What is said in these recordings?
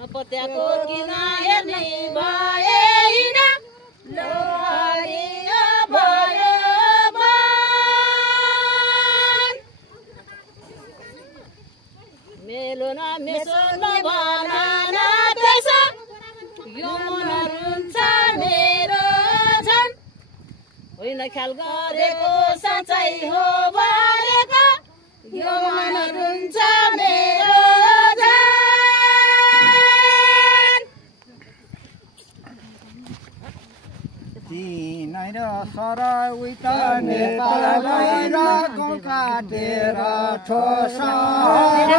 नपत्याको किन हेर्ने भएन लोहरियो भयो मन मेलो न मेसो नभन त्यसो यो मन रुन्छ मेरो झन् होइन ख्याल गरेको साँच्चै हो भनेको यो मन रुन्छ मेरो तीनै र सर उता नेपालै र गाउँ काटेर ठोसर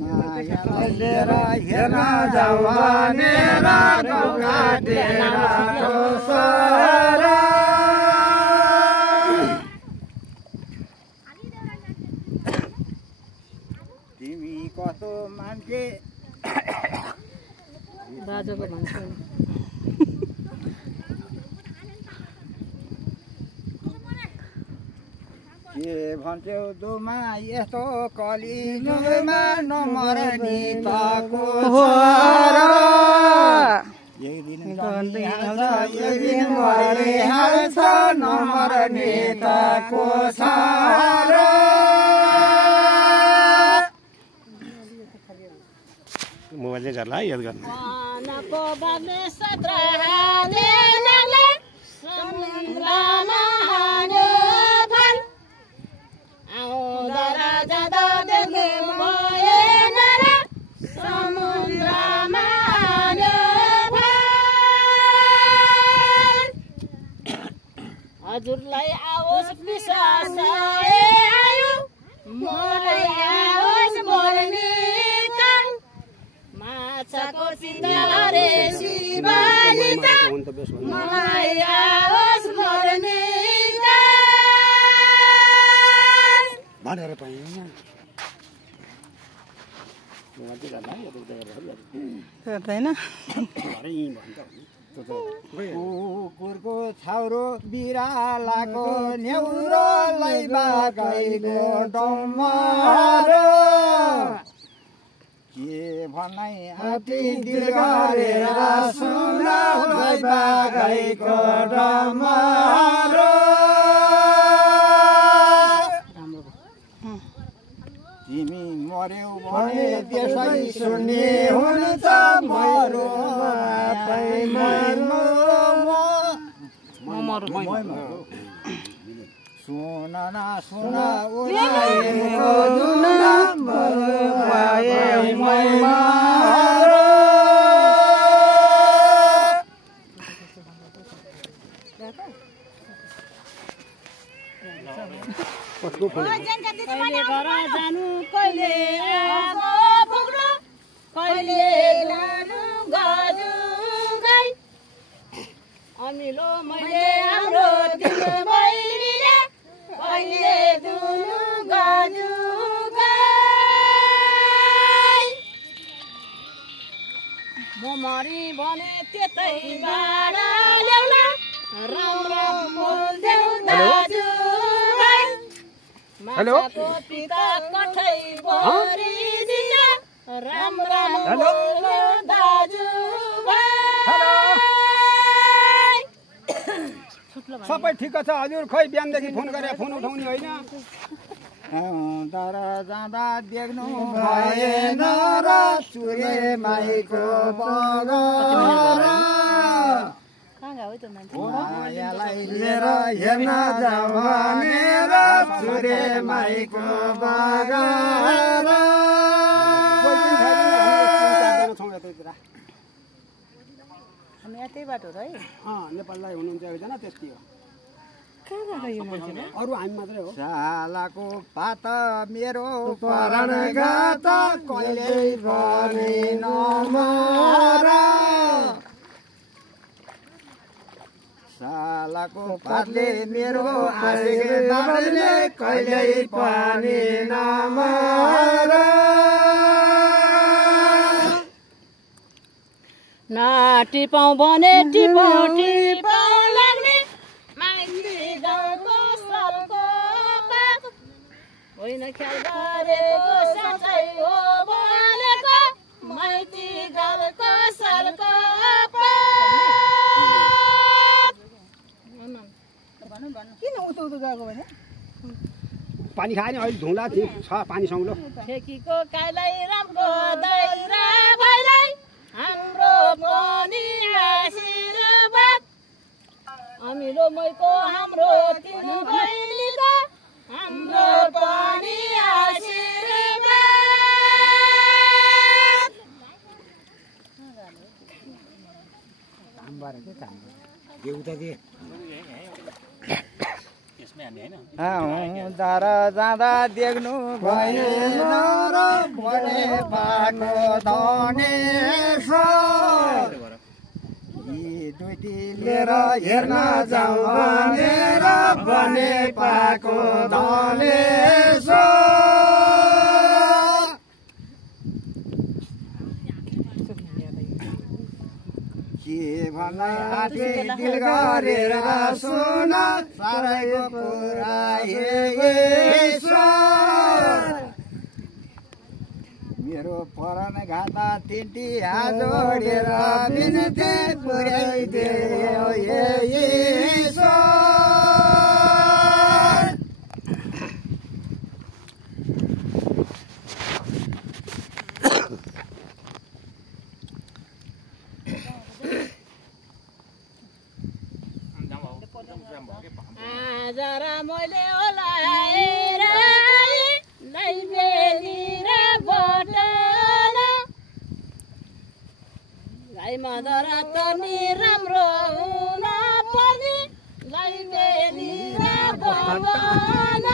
माया लिएर हेर्न जाऊ भनेर गाउँ काटेर ठोसर तिमी कस्तो मान्छे राजाको भन्छ के भन्छौ दुमा यस्तो कलिजुगमा नमर्ने ताको छोरा एक दिन जन्मिहाल्छ एक दिन मरिहाल्छ नमर्ने ताको छोरा मोबाइलले गर्ला याद गर्न वनको बाबले सत्रहाले नाले समुद्रमा हाल्यो फल आउँदा र जाँदा देख्नु भएन र समुद्रमा हाल्यो फल हजुरलाई आओस् विश्वास आयो मलाई आओस् मर्ने माछाको चिन्ता रे शिवनी त मलाई आओस् मर्ने भनेर पाइँ गर्दैन कुकुरको छाउरो बिरालाको न्याउरोलाई बागैको डम्मरो के भनाइ आँटी दिल गरेर सुनाउलाई बागैको डम्मरो तिमी मर्यौ भने त्यसै सुन्ने हुन्छ मरो सुन न सुन उठाएको दुना कहिले घर जानु कहिले आगो पुग्नु कहिले लानु गजु गाई अमिलो मैले हाम्रो तिम्रो बहिनीले कहिले दुनु गजु गाई म मरि भने त्यतै भाडा ल्याउला राम राम बोल्देऊ दाजु माछाको पिता कठै भरि दिन्छ राम राम बोल्नु दाजु सबै ठिक छ हजुर खै बिहानदेखि फोन गरेर फोन उठाउने होइन तर जाँदा देख्नु भएन र चुरे माइको बगर मायालाई लिएर हेर्न जाऊ भनेर चुरे माइको बगर हामी यतै बाटो है नेपाललाई हुनुहुन्छ एकजना त्यस्तै हो कहाँ गयो मान्छे अरू हामी मात्रै हो सालाको पात मेरो पराण गात कहिले पनि नमर सालाको पातले मेरो आशिकले कहिले पनि नमर टिपाउँ भने टिपाउँ टिपाउँ लाग्ने माइती गाउँको सलको होइन ख्याल गरेको साँच्चै हो भनेको पानी खायो नि अहिले धुला छ पानी सङ्लो ठेकीको काइलाई रामको दाइरा भाइलाई हाम्रो पनि आशीर्वाद अमिलो मैको हाम्रो तिन बहिनीको हाम्रो पनि आशीर्वाद दार जाँदा देख्नु भएन र भने पाको धनेश्वर यी दुईटी लिएर हेर्न जाउँ भनेर भने पाको धनेश्वर के भन्दै आँटे दिल गरेर सुन सारैको कुरा ईश्वर मेरो परान घाटा तिनटी हात जोडेर बिन्ती पुर्याइदियो ईश्वर जरा मैले ओलाएर लैबेली र बटन गाई मदर त नि राम्रो हुन पर्ने लैबेली र बटन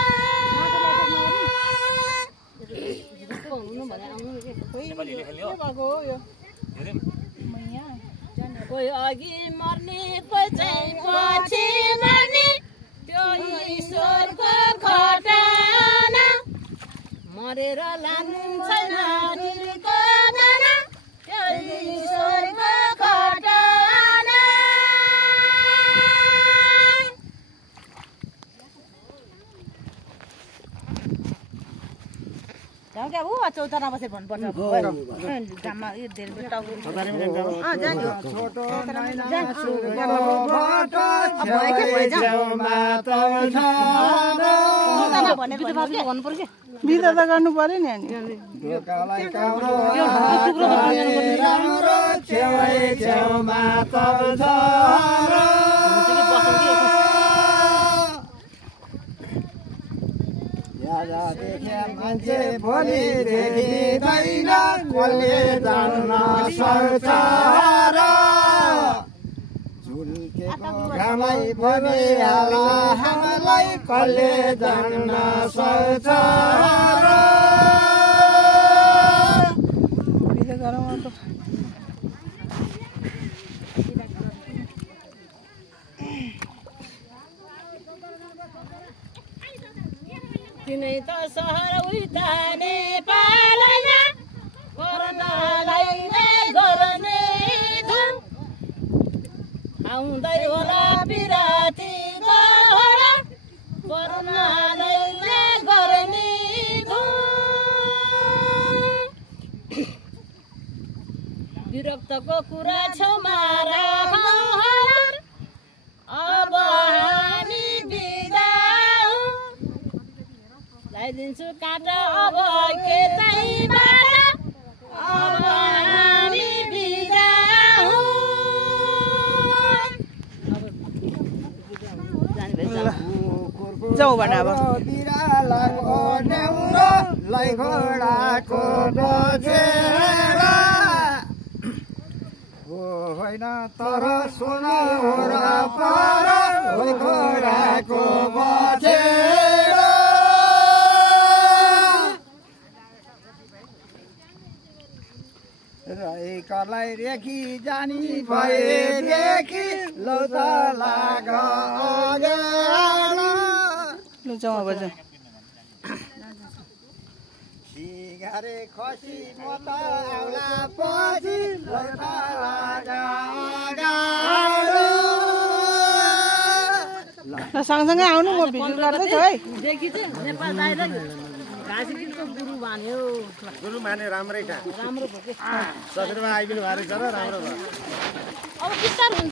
कोही अघि मर्ने कोही चाहिँ पछि मर्ने त्यो ईश्वरको खटाना मरेर लान्छन् तिनको दाना त्यो ईश्वरको खटाना जाऊ क्या ऊ चौतारा बसेर भन्नुपर्छ घाममा यो धेरै टाउको छोटो बिदा त गर्नु पर्यो नि अनि देखे मान्छे भोलि देखिँदैन कसले जान्न सक्छ र झुल्केको घामै भनिहाल्ला हामीलाई कसले जान्न सक्छ र तिनै त सहर उता नेपालैन कोरोनालाई गर्ने धुम आउँदै होला पिराती गहरा कोरोनालाई गर्ने धुम विरक्तको कुरा छेउमा राखौँ अब हामी बिदा लगाइदिन्छु काँटा अब के चाहिँबाट अब हामी बिदा जाऊ भन अब बिरालाको नेउरो लै घोडाको बजेरा होइन तर सुन र पर घोडाको बजेरा रहेकालाई रेखी जानी भएदेखि लौ त लाग जाउँ अब जाउँ सिगारे खसी म त आउला पछि लौ त लाग सँगसँगै आउनु म भिडियो गर्दैछु है देखि चाहिँ नेपाल बाहिर घाँसीको गुरु भन्यो गुरु माने राम्रै छ राम्रो भयो के ससुरमा आइदिनु भएको रहेछ र राम्रो भयो अब बिस्तार हुन्छ